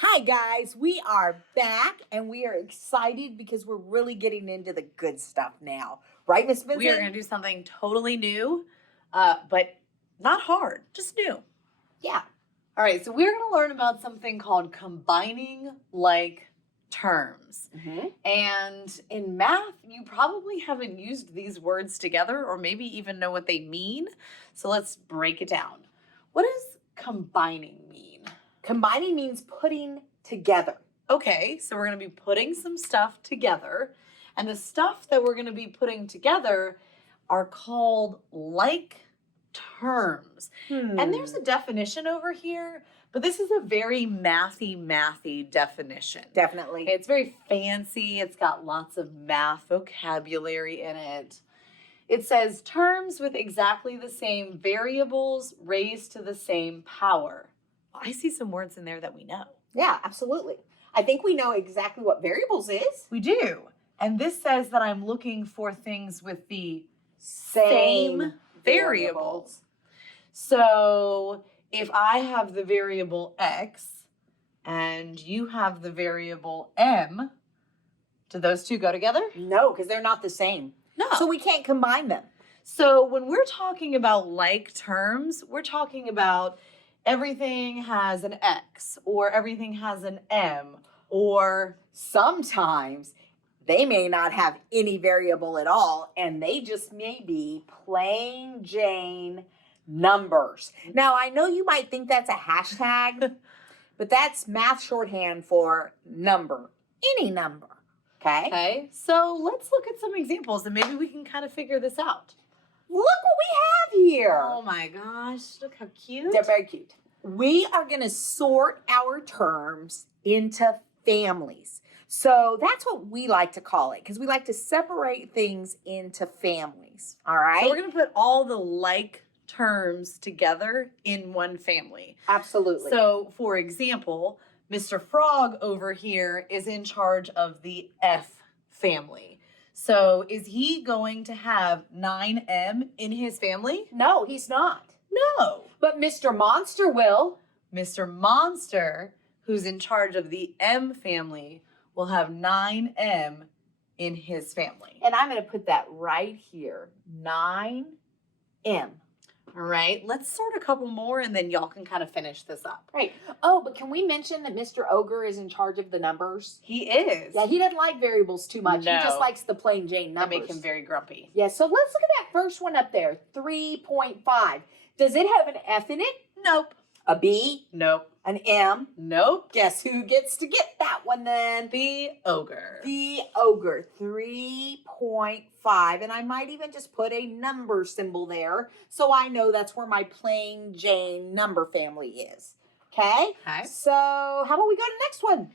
Hi, guys. We are back and we are excited because we're really getting into the good stuff now. Right, Miss Vincent? We are going to do something totally new, but not hard, just new. Yeah. All right, so we're going to learn about something called combining like terms. And in math, you probably haven't used these words together or maybe even know what they mean. So let's break it down. What does combining mean? Combining means putting together. Okay, so we're going to be putting some stuff together. And the stuff that we're going to be putting together are called like terms. And there's a definition over here, but this is a very mathy definition. Definitely. It's very fancy. It's got lots of math vocabulary in it. It says terms with exactly the same variables raised to the same power. I see some words in there that we know. Yeah, absolutely. I think we know exactly what variables is. We do. And this says that I'm looking for things with the Same variables. So if I have the variable x and you have the variable m, do those two go together? No, because they're not the same. No. So we can't combine them. So when we're talking about like terms, we're talking about everything has an x or everything has an m, or sometimes they may not have any variable at all, and they just may be plain Jane numbers. Now, I know you might think that's a hashtag, but that's math shorthand for number, any number, okay? Okay, so let's look at some examples and maybe we can kind of figure this out. Look what we have here. Oh my gosh, look how cute. They're very cute. We are going to sort our terms into families. So that's what we like to call it, because we like to separate things into families. All right? So we're going to put all the like terms together in one family. Absolutely. So, for example, Mr. Frog over here is in charge of the F family. So, is he going to have 9M in his family? No, he's not. No. But Mr. Monster will. Mr. Monster, who's in charge of the M family, will have 9M in his family. And I'm going to put that right here. 9M. All right, let's sort a couple more and then y'all can kind of finish this up. Right. Oh, but can we mention that Mr. Ogre is in charge of the numbers? He is. Yeah, he doesn't like variables too much. No. He just likes the plain Jane numbers. That make him very grumpy. Yeah, so let's look at that first one up there, 3.5. Does it have an F in it? Nope. A B? Nope. An M? Nope. Guess who gets to get that one then? The ogre. The ogre, 3.5. And I might even just put a number symbol there so I know that's where my plain Jane number family is. Okay? Okay. So how about we go to the next one?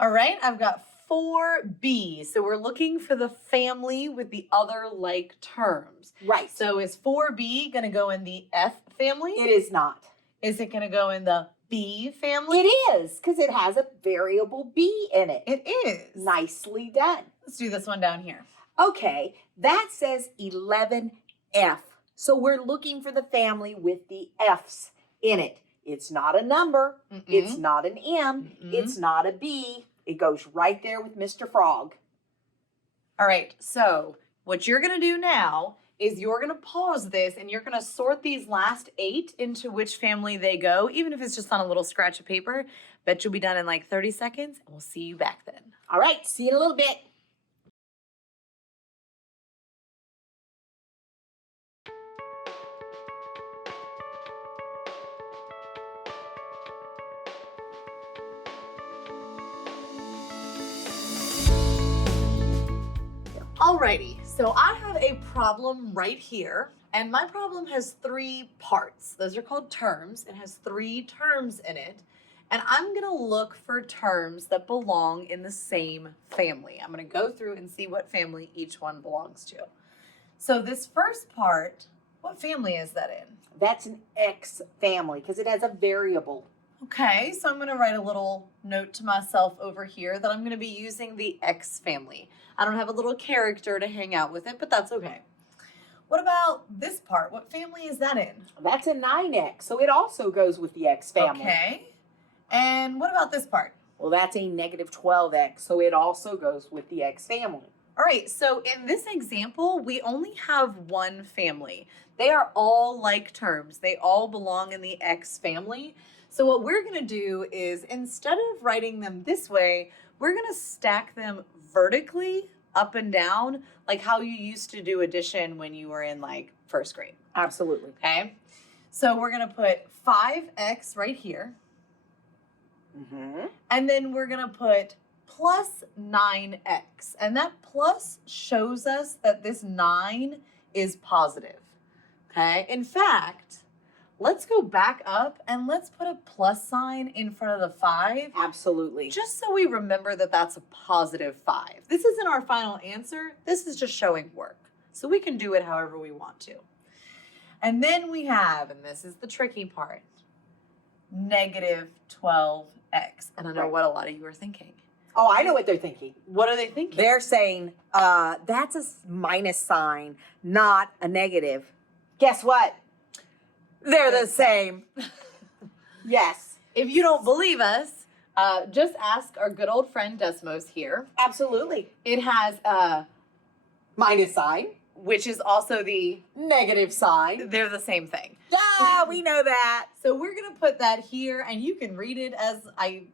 All right, I've got 4B. So we're looking for the family with the other like terms. Right. So is 4B going to go in the F family? It is not. Is it going to go in the B family? It is, because it has a variable B in it. It is. Nicely done. Let's do this one down here. Okay, that says 11F. So we're looking for the family with the F's in it. It's not a number. It's not an M. It's not a B. It goes right there with Mr. Frog. All right, so what you're going to do now is you're going to pause this and you're going to sort these last 8 into which family they go, even if it's just on a little scratch of paper. Bet you'll be done in like 30 seconds, and we'll see you back then. All right, see you in a little bit. Alrighty, so I have a problem right here, and my problem has 3 parts. Those are called terms. It has 3 terms in it, and I'm gonna look for terms that belong in the same family. I'm gonna go through and see what family each one belongs to. So this first part, what family is that in? That's an X family because it has a variable. Okay, so I'm going to write a little note to myself over here that I'm going to be using the X family. I don't have a little character to hang out with it, but that's okay. What about this part? What family is that in? That's a 9X, so it also goes with the X family. Okay. And what about this part? Well, that's a negative 12x, so it also goes with the x family. All right, so in this example, we only have one family. They are all like terms. They all belong in the x family. So what we're going to do is, instead of writing them this way, we're going to stack them vertically up and down, like how you used to do addition when you were in like first grade. Absolutely. Okay, so we're going to put 5x right here. Mm-hmm. And then we're going to put plus 9x. And that plus shows us that this 9 is positive. Okay? In fact, let's go back up and let's put a plus sign in front of the 5. Absolutely. Just so we remember that that's a positive 5. This isn't our final answer. This is just showing work. So we can do it however we want to. And then we have, and this is the tricky part, negative 12x. And I know what a lot of you are thinking. Oh, I know what they're thinking. What are they thinking? They're saying that's a minus sign, not a negative. Guess what? They're the same. Yes. If you don't believe us, just ask our good old friend Desmos here. Absolutely. It has a minus sign, which is also the negative sign. They're the same thing. Yeah, we know that. So we're going to put that here, and you can read it as, I'm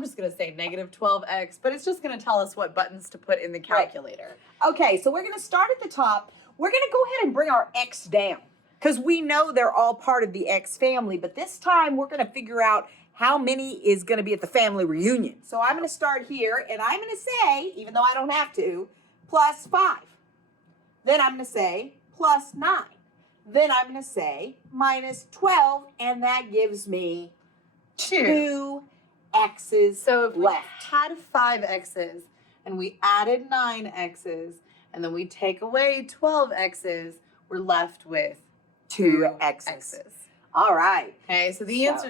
just going to say negative 12x, but it's just going to tell us what buttons to put in the calculator. Right. Okay, so we're going to start at the top. We're going to go ahead and bring our x down, because we know they're all part of the x family, but this time we're going to figure out how many is going to be at the family reunion. So I'm going to start here, and I'm going to say, even though I don't have to, plus 5. Then I'm going to say plus 9. Then I'm going to say minus 12, and that gives me 2 x's So if we left. had 5 x's and we added 9 x's and then we take away 12 x's, we're left with 2 x's. All right. Okay, so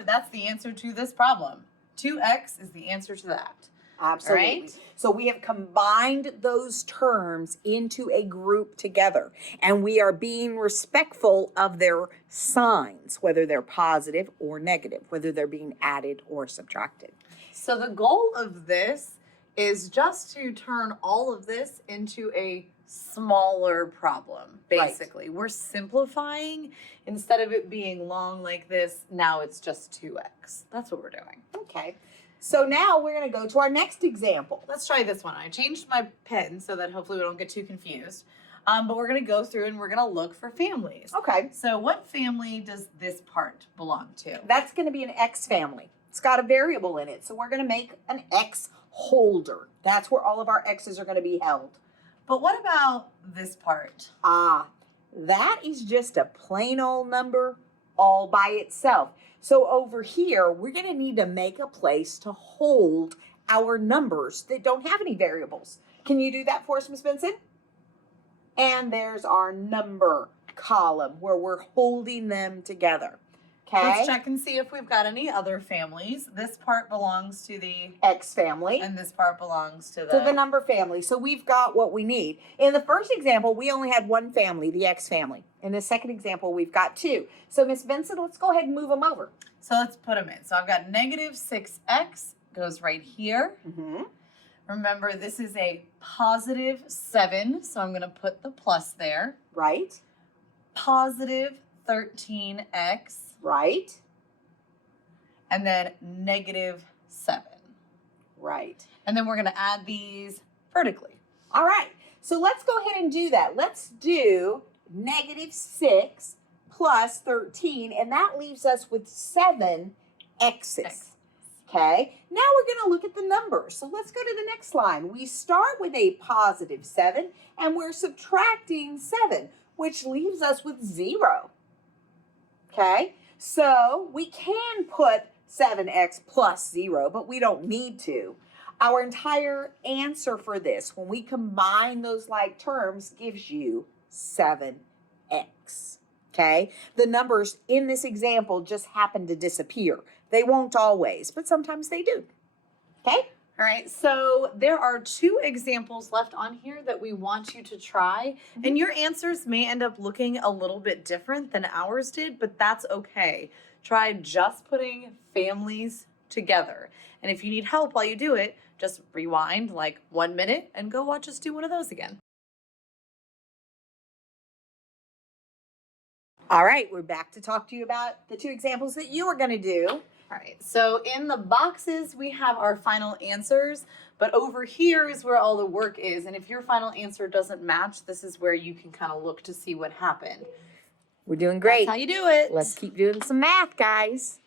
that's the answer to this problem. 2x is the answer to that. Absolutely. Right? So we have combined those terms into a group together, and we are being respectful of their signs, whether they're positive or negative, whether they're being added or subtracted. So the goal of this is just to turn all of this into a smaller problem, basically. Right. We're simplifying. Instead of it being long like this, now it's just 2x. That's what we're doing. Okay. So now we're going to go to our next example. Let's try this one. I changed my pen so that hopefully we don't get too confused. But we're going to go through and we're going to look for families. Okay. So what family does this part belong to? That's going to be an X family. It's got a variable in it. So we're going to make an X holder. That's where all of our X's are going to be held. But what about this part? That is just a plain old number all by itself. So over here, we're going to need to make a place to hold our numbers that don't have any variables. Can you do that for us, Miss Benson? And there's our number column where we're holding them together. Okay. Let's check and see if we've got any other families. This part belongs to the X family. And this part belongs to the number family. So we've got what we need. In the first example, we only had one family, the X family. In the second example, we've got 2. So Miss Benson, let's go ahead and move them over. So let's put them in. So I've got negative 6x goes right here. Mm-hmm. Remember, this is a positive 7, so I'm going to put the plus there. Right. Positive 13x. Right. And then negative 7. Right. And then we're going to add these vertically. All right. So let's go ahead and do that. Let's do negative 6 plus 13, and that leaves us with 7 x's. Okay. Now we're going to look at the numbers. So let's go to the next line. We start with a positive 7, and we're subtracting 7, which leaves us with 0. Okay. So we can put 7x plus 0, but we don't need to. Our entire answer for this, when we combine those like terms, gives you 7x. Okay? The numbers in this example just happen to disappear. They won't always, but sometimes they do. Okay? All right, so there are 2 examples left on here that we want you to try, and your answers may end up looking a little bit different than ours did, but that's okay. Try just putting families together. And if you need help while you do it, just rewind like 1 minute and go watch us do one of those again. All right, we're back to talk to you about the 2 examples that you were going to do. All right, so in the boxes, we have our final answers, but over here is where all the work is. And if your final answer doesn't match, this is where you can kind of look to see what happened. We're doing great. That's how you do it. Let's keep doing some math, guys.